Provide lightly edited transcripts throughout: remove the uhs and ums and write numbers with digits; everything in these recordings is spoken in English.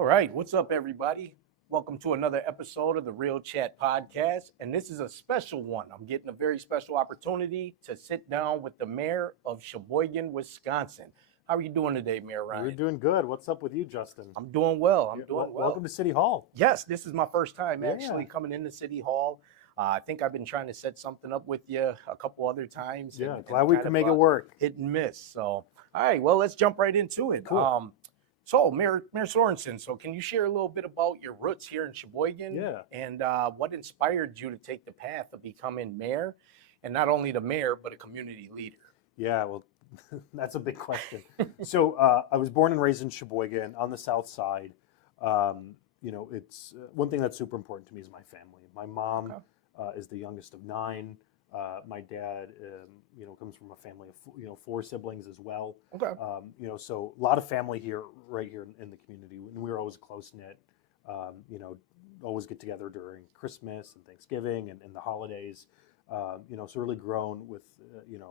All right, what's up, everybody? Welcome to another episode of the Real Chat Podcast. And this is a special one. I'm getting a very special opportunity to sit down with the mayor of Sheboygan, Wisconsin. How are you doing today, Mayor Ryan? We're doing good. What's up with you, Justin? I'm doing well. I'm doing well. Welcome to City Hall. Yes, this is my first time Yeah. actually coming into City Hall. I think I've been trying to set something up with you a couple other times. Yeah, and glad we kind can of, make it work. Hit and miss. So, all right, well, let's jump right into it. Cool. So, Mayor Sorensen, so can you share a little bit about your roots here in Sheboygan? Yeah. And what inspired you to take the path of becoming mayor, and not only the mayor, but a community leader? Yeah, well, that's a big question. So I was born and raised in Sheboygan on the south side. It's one thing that's super important to me is my family. My mom is the youngest of 9. My dad, comes from a family of 4 siblings as well. Okay. So a lot of family here, right here in the community, and we were always close knit. Always get together during Christmas and Thanksgiving and the holidays. So really grown with,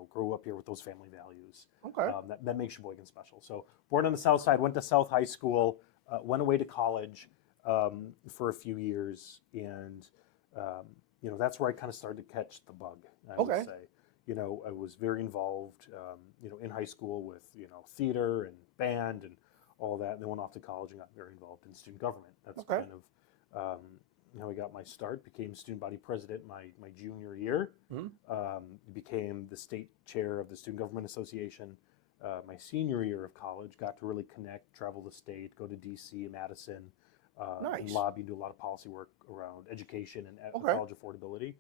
grew up here with those family values. Okay. That makes Sheboygan special. So born on the south side, went to South High School, went away to college for a few years, and that's where I kind of started to catch the bug, I would say. I was very involved, in high school with, theater and band and all that, and then went off to college and got very involved in student government. That's kind of how I got my start. Became student body president my junior year. Became the state chair of the Student Government Association my senior year of college. Got to really connect, travel the state, go to DC and Madison, and lobby, do a lot of policy work around education and college affordability.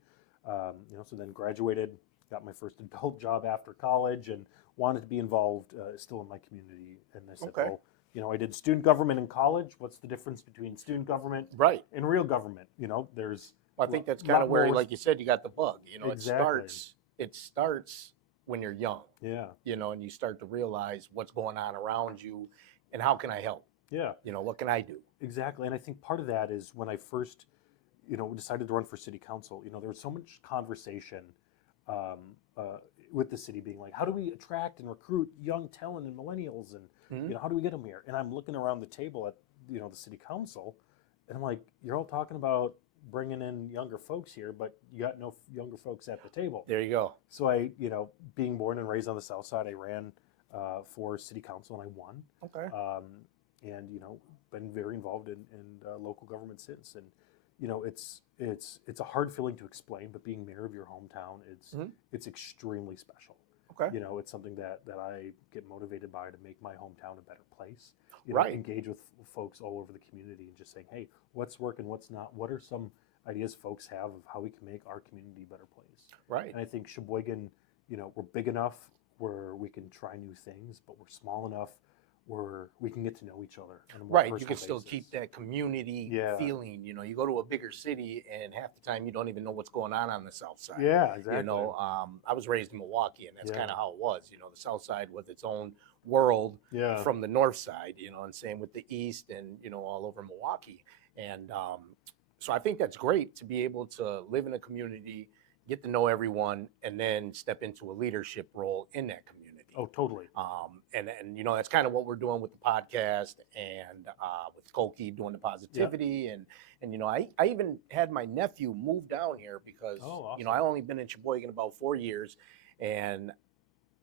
So then graduated, got my first adult job after college, and wanted to be involved still in my community. And I said, well, I did student government in college. What's the difference between student government and real government? There's. Well, I think that's kind of where, like you said, you got the bug. Exactly. It starts when you're young. Yeah. And you start to realize what's going on around you, and how can I help? Yeah. What can I do? Exactly. And I think part of that is when I first, decided to run for city council, there was so much conversation with the city being like, how do we attract and recruit young talent and millennials, and how do we get them here? And I'm looking around the table at the city council, and I'm like, you're all talking about bringing in younger folks here, but you got no younger folks at the table. There you go. So I, being born and raised on the south side, I ran for city council and I won. Okay. And been very involved in local government since. And it's a hard feeling to explain, but being mayor of your hometown, it's extremely special. Okay. It's something that I get motivated by, to make my hometown a better place. Engage with folks all over the community and just saying, hey, what's working, what's not? What are some ideas folks have of how we can make our community a better place? Right. And I think Sheboygan, we're big enough where we can try new things, but we're small enough where we can get to know each other on a more personal You can still basis. keep that community feeling. You go to a bigger city, and half the time you don't even know what's going on the south side. Yeah, exactly. I was raised in Milwaukee, and that's kind of how it was. The south side was its own world from the north side. And same with the east, and all over Milwaukee. And so I think that's great to be able to live in a community, get to know everyone, and then step into a leadership role in that community. Oh, totally. And that's kind of what we're doing with the podcast, and with Koki doing the positivity. And I even had my nephew move down here because, awesome. I only been in Sheboygan about 4 years. And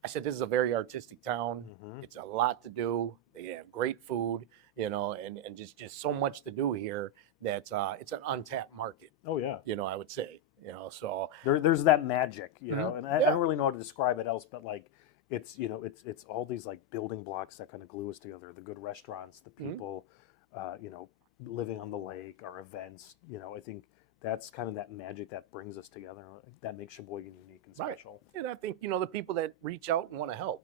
I said, this is a very artistic town. It's a lot to do. They have great food, and just so much to do here that it's an untapped market. Oh, yeah. I would say, so. There's that magic, and I don't really know how to describe it else, but like, it's it's all these like building blocks that kind of glue us together. The good restaurants, the people, living on the lake, our events. I think that's kind of that magic that brings us together. That makes Sheboygan unique and special. Right. And I think, the people that reach out and want to help,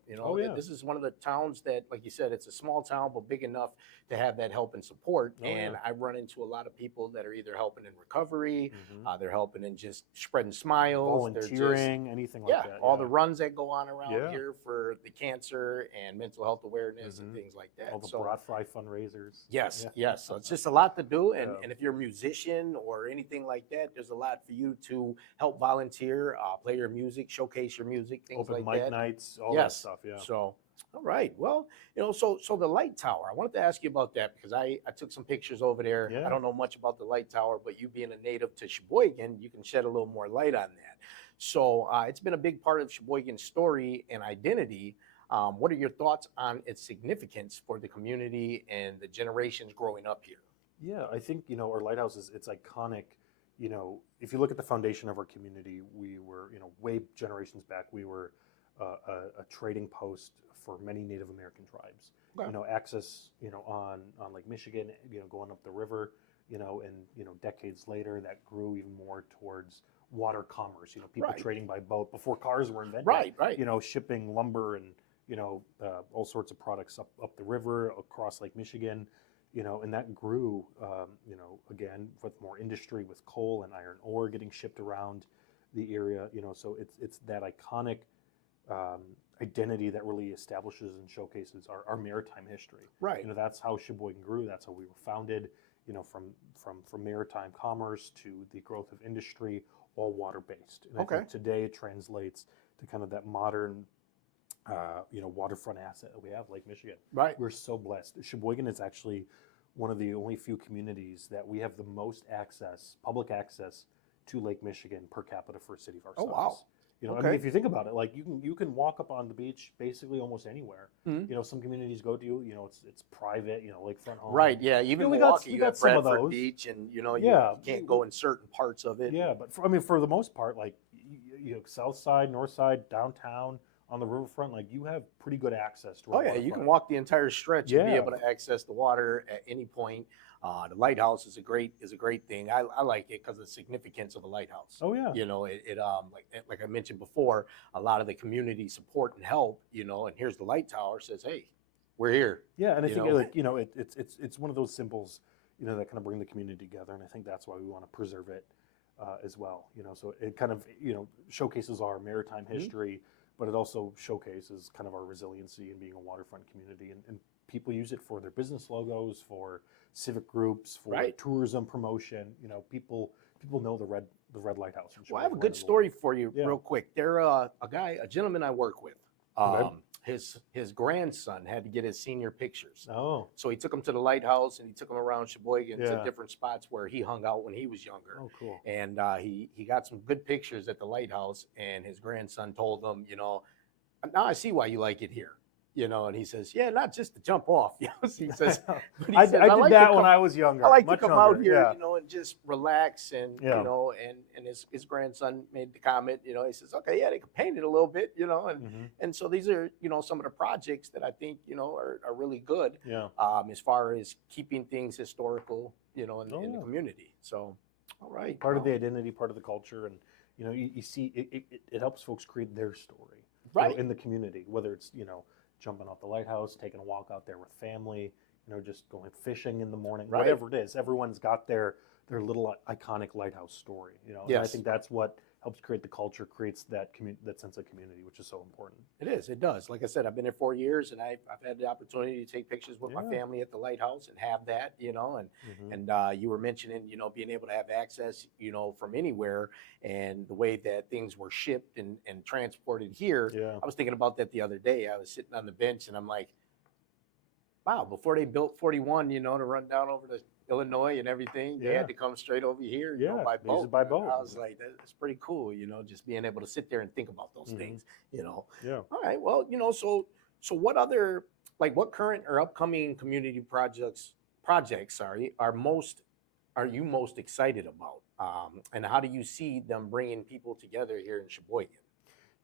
this is one of the towns that, like you said, it's a small town, but big enough to have that help and support. I run into a lot of people that are either helping in recovery, they're helping in just spreading smiles, volunteering, anything like that. All the runs that go on around here for the cancer and mental health awareness and things like that. All the Broad Fry fundraisers. Yes. So it's just a lot to do. And if you're a musician or anything anything like that, there's a lot for you to help volunteer, play your music, showcase your music, things Open like mic that. nights, all that stuff. Yeah. So, all right. Well, so the light tower, I wanted to ask you about that because I took some pictures over there. Yeah. I don't know much about the light tower, but you being a native to Sheboygan, you can shed a little more light on that. So it's been a big part of Sheboygan's story and identity. What are your thoughts on its significance for the community and the generations growing up here? Yeah, I think, our lighthouse it's iconic. If you look at the foundation of our community, we were, way generations back, we were a trading post for many Native American tribes. Okay. Access, on Lake Michigan, going up the river, and decades later that grew even more towards water commerce. People Right. trading by boat before cars were invented. Right. Shipping lumber and all sorts of products up the river across Lake Michigan. And that grew, again, with more industry, with coal and iron ore getting shipped around the area, so it's that iconic identity that really establishes and showcases our maritime history. Right. That's how Sheboygan grew. That's how we were founded, from maritime commerce to the growth of industry, all water-based. And I think today it translates to kind of that modern waterfront asset that we have, Lake Michigan. Right. We're so blessed. Sheboygan is actually one of the only few communities that we have the most access, public access to Lake Michigan per capita for a city of our size. Oh, wow. I mean, if you think about it, like you can walk up on the beach basically almost anywhere. Mm-hmm. Some communities go to, it's private, lakefront home. Right. Yeah. Even we Milwaukee, got you got some of Bradford those. Beach, and you Yeah. can't go in certain parts of it. Yeah, but for the most part, like south side, north side, downtown, on the riverfront, like you have pretty good access to. Oh yeah, you can walk the entire stretch and be able to access the water at any point. The lighthouse is a great thing. I like it because of the significance of the lighthouse. Oh yeah. It like I mentioned before, a lot of the community support and help. And here's the light tower says, hey, we're here. Yeah, and I think it's one of those symbols, that kind of bring the community together, and I think that's why we want to preserve it as well. So it kind of showcases our maritime history. But it also showcases kind of our resiliency in being a waterfront community, and people use it for their business logos, for civic groups, for tourism promotion. People know the red lighthouse. Well, I have a good story for you, real quick. There, a gentleman I work with. His grandson had to get his senior pictures. Oh. So he took him to the lighthouse and he took him around Sheboygan to different spots where he hung out when he was younger. Oh, cool. And he got some good pictures at the lighthouse, and his grandson told him, now I see why you like it here. And he says, yeah, not just to jump off. He says, I did that when I was younger. I like to come out here, yeah. And just relax, and and his grandson made the comment, he says, okay, yeah, they can paint it a little bit, and so these are, some of the projects that I think, are really good, as far as keeping things historical, in the community. So, all right, part of the identity, part of the culture, and you see it helps folks create their story, in the community, whether it's jumping off the lighthouse, taking a walk out there with family, just going fishing in the morning, whatever it is. Everyone's got their little iconic lighthouse story, And I think that's what helps create the culture, creates that sense of community, which is so important. It is. It does. Like I said, I've been there 4 years, and I've had the opportunity to take pictures with my family at the lighthouse and have that, and you were mentioning, being able to have access, from anywhere, and the way that things were shipped and transported here. Yeah. I was thinking about that the other day. I was sitting on the bench, and I'm like, wow, before they built 41, to run down over to Illinois and everything, they had to come straight over here, by boat. By boat. I was like, that's pretty cool, just being able to sit there and think about those things, Yeah. All right, well, so what other, like, what current or upcoming community projects are you most excited about, and how do you see them bringing people together here in Sheboygan?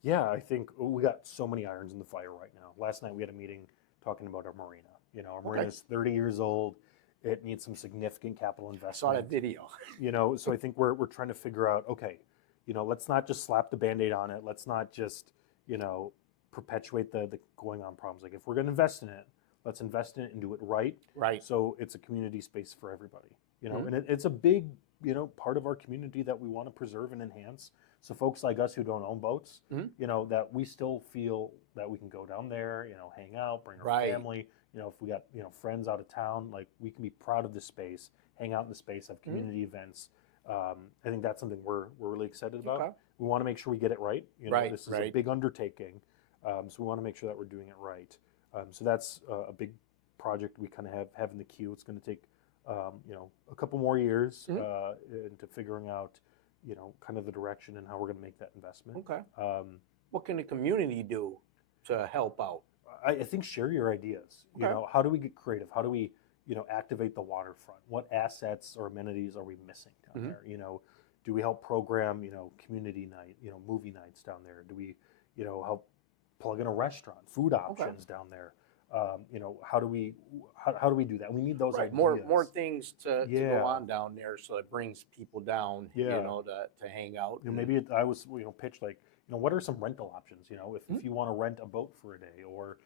Yeah, I think we got so many irons in the fire right now. Last night we had a meeting talking about our marina. Our marina is 30 years old. It needs some significant capital investment. I saw that video. So I think we're trying to figure out, okay, let's not just slap the Band-Aid on it. Let's not just, perpetuate the going on problems. Like, if we're going to invest in it, let's invest in it and do it right. Right. So it's a community space for everybody, and it's a big, part of our community that we want to preserve and enhance. So folks like us who don't own boats, that we still feel that we can go down there, hang out, bring our family. If we got, friends out of town, like, we can be proud of the space, hang out in the space, have community events, I think that's something we're really excited about. Okay. We want to make sure we get it right. Right, This is a right. big undertaking, so we want to make sure that we're doing it right. So that's a big project we kind of have in the queue. It's going to take a couple more years into figuring out kind of the direction and how we're going to make that investment. Okay. What can the community do to help out? I think share your ideas. Okay. How do we get creative? How do we activate the waterfront? What assets or amenities are we missing down there? Do we help program community night, movie nights down there? Do we help plug in a restaurant, food options down there? How do we do that? We need those ideas. More things to go on down there, so it brings people down. To hang out. Maybe I was pitched like what are some rental options? If you want to rent a boat for a day, or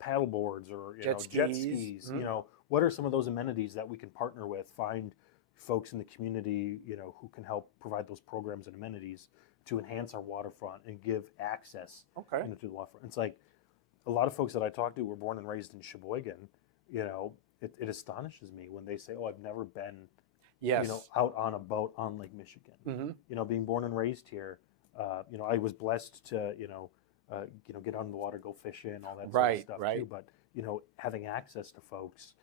paddle boards, or jet skis. What are some of those amenities that we can partner with? Find folks in the community who can help provide those programs and amenities to enhance our waterfront and give access to the waterfront. It's like a lot of folks that I talk to were born and raised in Sheboygan. It astonishes me when they say, "Oh, I've never been, out on a boat on Lake Michigan." Being born and raised here, I was blessed to, get on the water, go fishing, all that sort of stuff too. But having access to folks,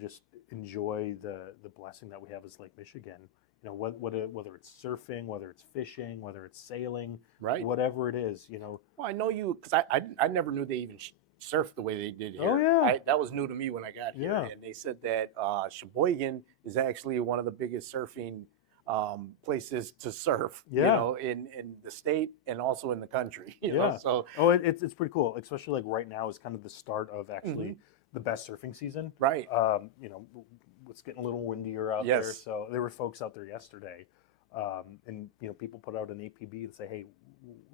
just enjoy the blessing that we have as Lake Michigan. Whether it's surfing, whether it's fishing, whether it's sailing, whatever it is, Well, I know you, because I never knew they even surfed the way they did here. Oh, yeah. That was new to me when I got here. And they said that Sheboygan is actually one of the biggest surfing places to surf, in the state and also in the country. So it's pretty cool, especially like right now is kind of the start of actually the best surfing season. Right. It's getting a little windier out there, so there were folks out there yesterday, and people put out an APB and say, "Hey,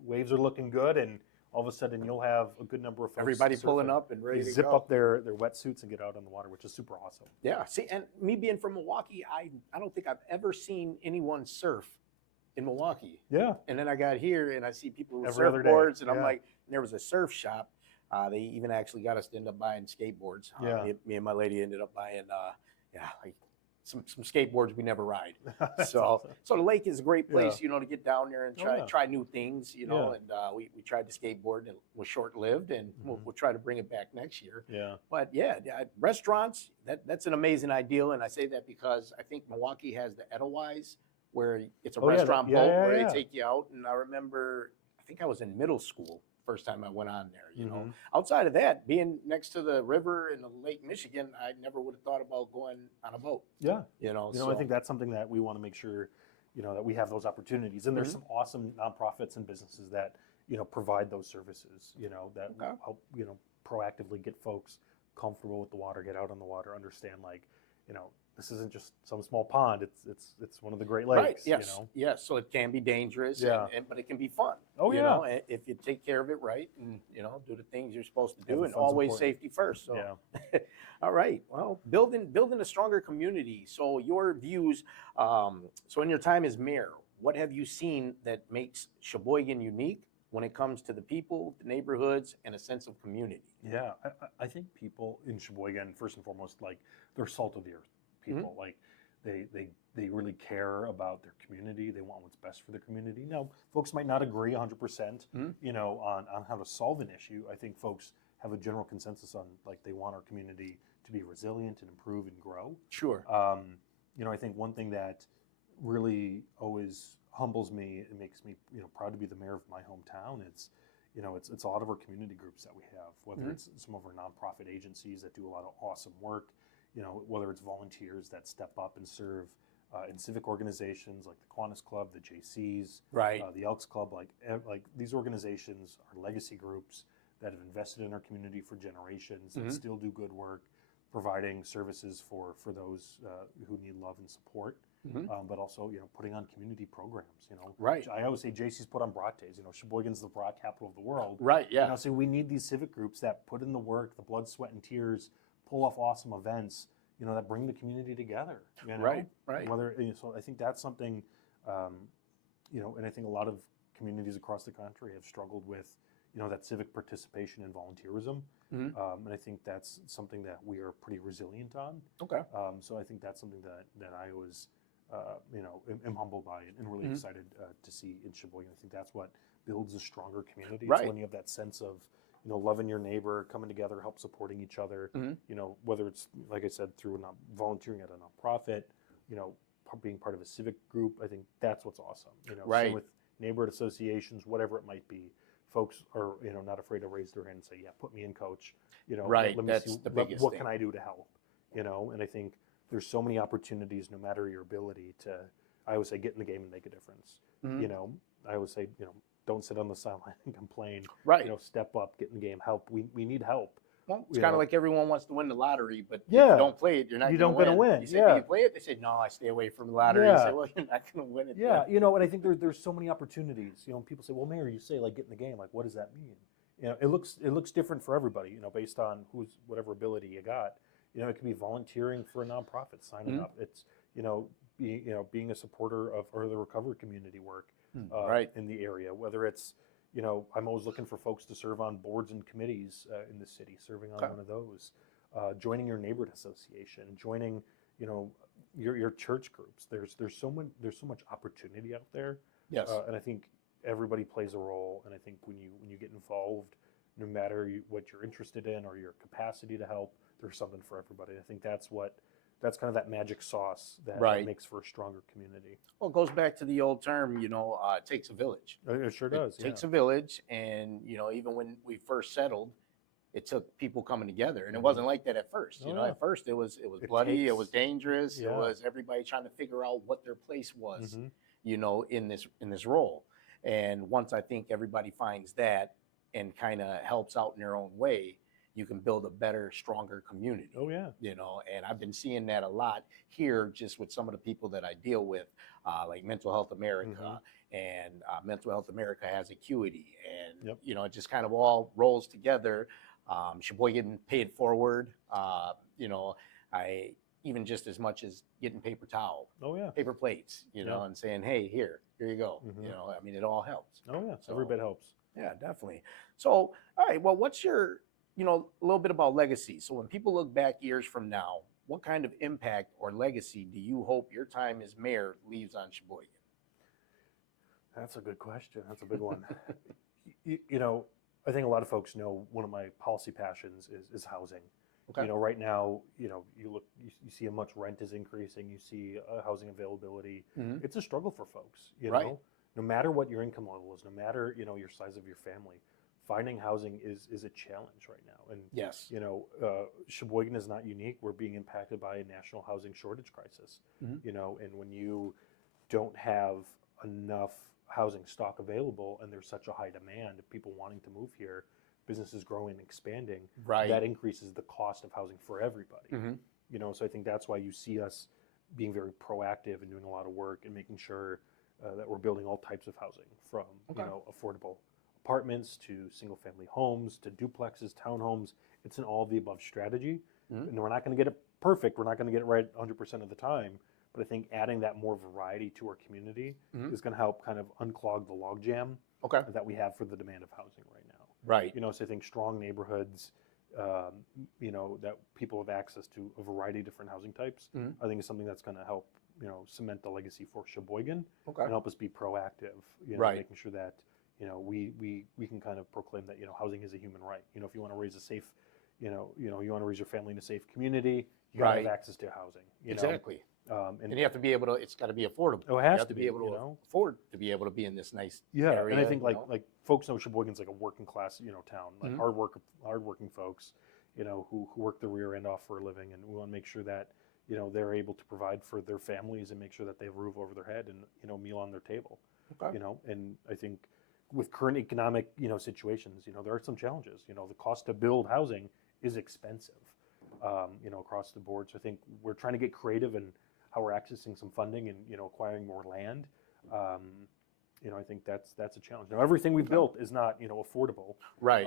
waves are looking good," and all of a sudden you'll have a good number of folks. Everybody pulling up and ready to zip go. up their wetsuits and get out on the water, which is super awesome. Yeah. See, and me being from Milwaukee, I don't think I've ever seen anyone surf in Milwaukee. Yeah. And then I got here and I see people with Every other day. surfboards, and I'm like, and there was a surf shop. They even actually got us to end up buying skateboards. Me and my lady ended up buying, like some skateboards we never ride. So the lake is a great place, to get down there and try new things, and we tried the skateboard, and it was short-lived, and we'll try to bring it back next year. Yeah. But restaurants, that's an amazing ideal, and I say that because I think Milwaukee has the Edelweiss, where it's a restaurant boat where they take you out, and I remember, I think I was in middle school first time I went on there, Outside of that, being next to the river and the Lake Michigan, I never would have thought about going on a boat. Yeah. So I think that's something that we want to make sure, that we have those opportunities. And there's some awesome nonprofits and businesses that, provide those services, that help, proactively get folks comfortable with the water, get out on the water, understand this isn't just some small pond. It's one of the Great Lakes. Right. Yes. Yes. So it can be dangerous, but it can be fun. Oh, if you take care of it right, and do the things you're supposed to do, and fun's always important. safety first. So, all right. Well, building a stronger community. So your views. So in your time as mayor, what have you seen that makes Sheboygan unique when it comes to the people, the neighborhoods, and a sense of community? Yeah, I think people in Sheboygan, first and foremost, they're salt of the earth people. Like they really care about their community. They want what's best for their community. Now, folks might not agree 100%, on how to solve an issue. I think folks have a general consensus on they want our community to be resilient and improve and grow. Sure. I think one thing that really always humbles me and makes me proud to be the mayor of my hometown. It's a lot of our community groups that we have, whether it's some of our nonprofit agencies that do a lot of awesome work, whether it's volunteers that step up and serve in civic organizations like the Kiwanis Club, the JCs, the Elks Club, like these organizations are legacy groups that have invested in our community for generations and still do good work, providing services for those who need love and support. But also, putting on community programs. I always say JC's put on brat days. Sheboygan's the brat capital of the world. Right. Yeah. So we need these civic groups that put in the work, the blood, sweat, and tears, pull off awesome events. That bring the community together. Right. So I think that's something, and I think a lot of communities across the country have struggled with, that civic participation and volunteerism. And I think that's something that we are pretty resilient on. Okay. So I think that's something that I always am humbled by it and really excited to see in Sheboygan. I think that's what builds a stronger community. Right. It's when you have that sense of, loving your neighbor, coming together, help supporting each other, whether it's, like I said, through volunteering at a nonprofit, being part of a civic group. I think that's what's awesome. Right. Same with neighborhood associations, whatever it might be. Folks are, not afraid to raise their hand and say, yeah, put me in, coach. Right. Let me That's see the biggest what thing. can I do to help? And I think there's so many opportunities, no matter your ability to, I always say, get in the game and make a difference. I always say, don't sit on the sideline and complain. Right. Step up, get in the game, help. We need help. Well, it's kind of like everyone wants to win the lottery, but if Yeah. you don't play it, you're not You going don't gonna to win. You say, Yeah. do you play it? They say, no, I stay away from the lottery. You Yeah. say, well, you're not going to win it. Yeah, then. and I think there's so many opportunities. And people say, well, Mayor, you say like get in the game. Like, what does that mean? It looks different for everybody. Based on whatever ability you got. It could be volunteering for a nonprofit, signing up. It's being a supporter of early recovery community work Right. in the area. Whether it's I'm always looking for folks to serve on boards and committees in the city, serving on one of those. Joining your neighborhood association, joining your church groups. There's so much opportunity out there. Yes. And I think everybody plays a role. And I think when you get involved, no matter what you're interested in or your capacity to help, there's something for everybody. I think that's kind of that magic sauce that Right. makes for a stronger community. Well, it goes back to the old term, it takes a village. It sure does. It takes a village. And, even when we first settled, it took people coming together, and it wasn't like that at first. Oh, yeah. At first it was bloody, it was dangerous, Yeah. it was everybody trying to figure out what their place was, Mhm. in this role. And once I think everybody finds that and kind of helps out in their own way, you can build a better, stronger community. Oh yeah. And I've been seeing that a lot here, just with some of the people that I deal with, like Mental Health America, and Mental Health America has Acuity, and Yep. It just kind of all rolls together. Sheboygan Pay It Forward. I even just as much as getting paper towel, Oh yeah. paper plates, Yeah. and saying, hey, here you go. Mhm. It all helps. Oh yeah. So- Every bit helps. Yeah, definitely. So, all right, well, what's your, a little bit about legacy. So when people look back years from now, what kind of impact or legacy do you hope your time as mayor leaves on Sheboygan? That's a good question. That's a big one. I think a lot of folks know one of my policy passions is housing. Okay. Right now, you see how much rent is increasing. You see housing availability. Mhm. It's a struggle for folks. Right. No matter what your income level is, no matter your size of your family, finding housing is a challenge right now. And Yes. Sheboygan is not unique. We're being impacted by a national housing shortage crisis. Mhm. And when you don't have enough housing stock available and there's such a high demand of people wanting to move here, businesses growing and expanding, Right. that increases the cost of housing for everybody. Mhm. So I think that's why you see us being very proactive and doing a lot of work and making sure that we're building all types of housing, from Okay. affordable apartments to single family homes to duplexes, townhomes. It's an all of the above strategy. Mhm. And we're not going to get it perfect. We're not going to get it right 100% of the time. But I think adding that more variety to our community Mhm. is going to help kind of unclog the logjam Okay. that we have for the demand of housing right now. Right. So I think strong neighborhoods, that people have access to a variety of different housing types, Mhm. I think is something that's going to help, cement the legacy for Sheboygan Okay. and help us be proactive, Right. making sure that, we can kind of proclaim that, housing is a human right. If you want to raise a safe, you want to raise your family in a safe community, you got to have Right. access to housing. Exactly. And And you have to be able to. It's got to be affordable. Oh, it You has have to to be be, able to afford to be able to be in this nice yeah, area. and I think you know? like folks know Sheboygan's like a working class, town, like Mhm. hardworking folks, who work the rear end off for a living, and we want to make sure that they're able to provide for their families and make sure that they have a roof over their head and meal on their table. Okay. And I think with current economic situations, there are some challenges. The cost to build housing is expensive, across the board. So I think we're trying to get creative in how we're accessing some funding and acquiring more land. I think that's a challenge. Now everything we've built is not affordable. Right.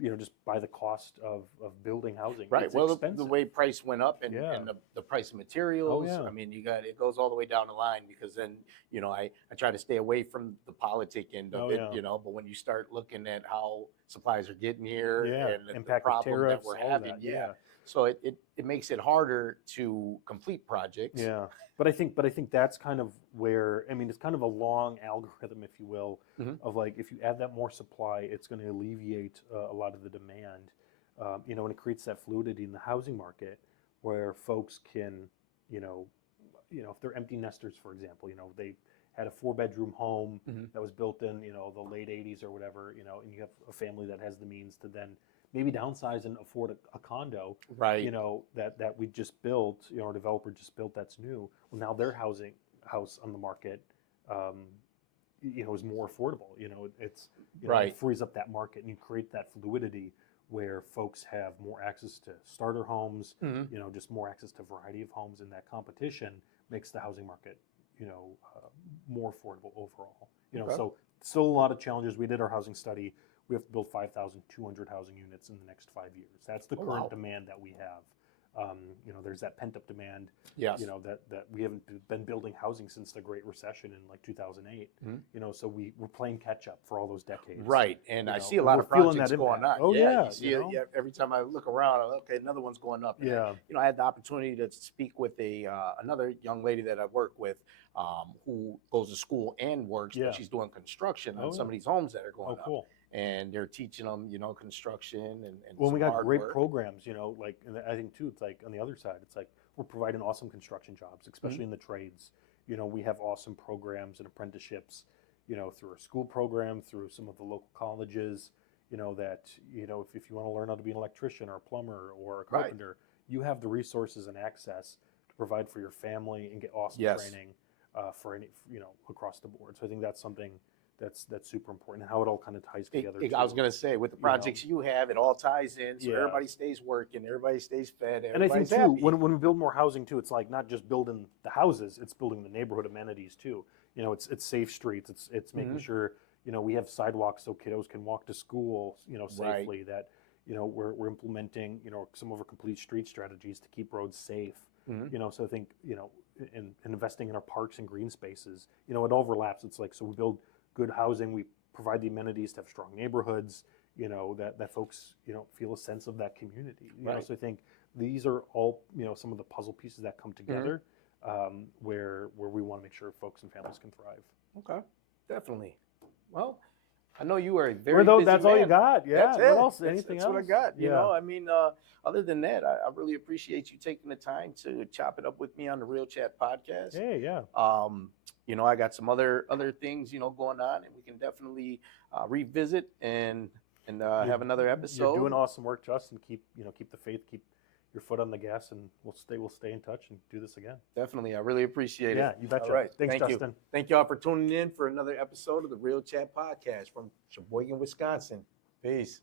Just by the cost of building housing. Right. It's Well, the expensive. way price went up and, Yeah. and the price of materials. yeah. I mean, it goes all the way down the line, because then, I try to stay away from the politic end of Oh, it, yeah. but when you start looking at how supplies are getting here Yeah. and the Impact of problem that tariffs, we're all of having, that, yeah. yeah. So it makes it harder to complete projects. Yeah, but I think that's kind of where, I mean, it's kind of a long algorithm, if you will, of like, if you add that more supply, it's going to alleviate a lot of the demand, and it creates that fluidity in the housing market where folks can, if they're empty nesters, for example, they had a 4-bedroom home that was built in, the late 80s or whatever, and you have a family that has the means to then maybe downsize and afford a condo, right? That we just built, our developer just built that's new. Well, now their house on the market, is more affordable. It's right. It frees up that market, and you create that fluidity where folks have more access to starter homes, just more access to a variety of homes, and that competition makes the housing market, more affordable overall. Okay. So still a lot of challenges. We did our housing study. We have to build 5,200 housing units in the next 5 years. That's the current demand that we have. There's that pent up demand. Yes. That we haven't been building housing since the Great Recession in like 2008. So we're playing catch up for all those decades. Right, and I see a lot of projects going on. Oh yeah. You see it, every time I look around, okay, another one's going up. And I had the opportunity to speak with another young lady that I work with, who goes to school and works, but she's doing construction on some of these homes that are going up. Cool. And they're teaching them, construction and well, we got great work. programs, like, and I think too, it's like on the other side, it's like we're providing awesome construction jobs, especially in the trades. We have awesome programs and apprenticeships, through our school program, through some of the local colleges, that, if you want to learn how to be an electrician or a plumber or a carpenter, you have the resources and access to provide for your family and get awesome training for any, across the board. So I think that's something that's super important, and how it all kind of ties together. I was going to say, with the projects you have, it all ties in, so everybody stays working, everybody stays fed, and I think too, happy. when we build more housing too, it's like not just building the houses, it's building the neighborhood amenities too. It's safe streets, it's making sure we have sidewalks so kiddos can walk to school safely. That we're implementing some of our complete street strategies to keep roads safe. So I think in investing in our parks and green spaces, it overlaps. It's like, so we build good housing, we provide the amenities to have strong neighborhoods, that folks, feel a sense of that community. So I think these are all, some of the puzzle pieces that come together, where we want to make sure folks and families can thrive. Okay, definitely. Well, I know you are a very busy that's man. all you got. Yeah. That's what it. else? Anything that's else? What I got. Other than that, I really appreciate you taking the time to chop it up with me on the Real Chat podcast. Hey, yeah. I got some other things, going on, and we can definitely revisit and have another episode. You're doing awesome work, Justin. Keep the faith, keep your foot on the gas, and we'll stay in touch and do this again. Definitely. I really appreciate it. Yeah, you betcha. All right. Thanks, Thank Justin. You. Thank you all for tuning in for another episode of the Real Chat podcast from Sheboygan, Wisconsin. Peace.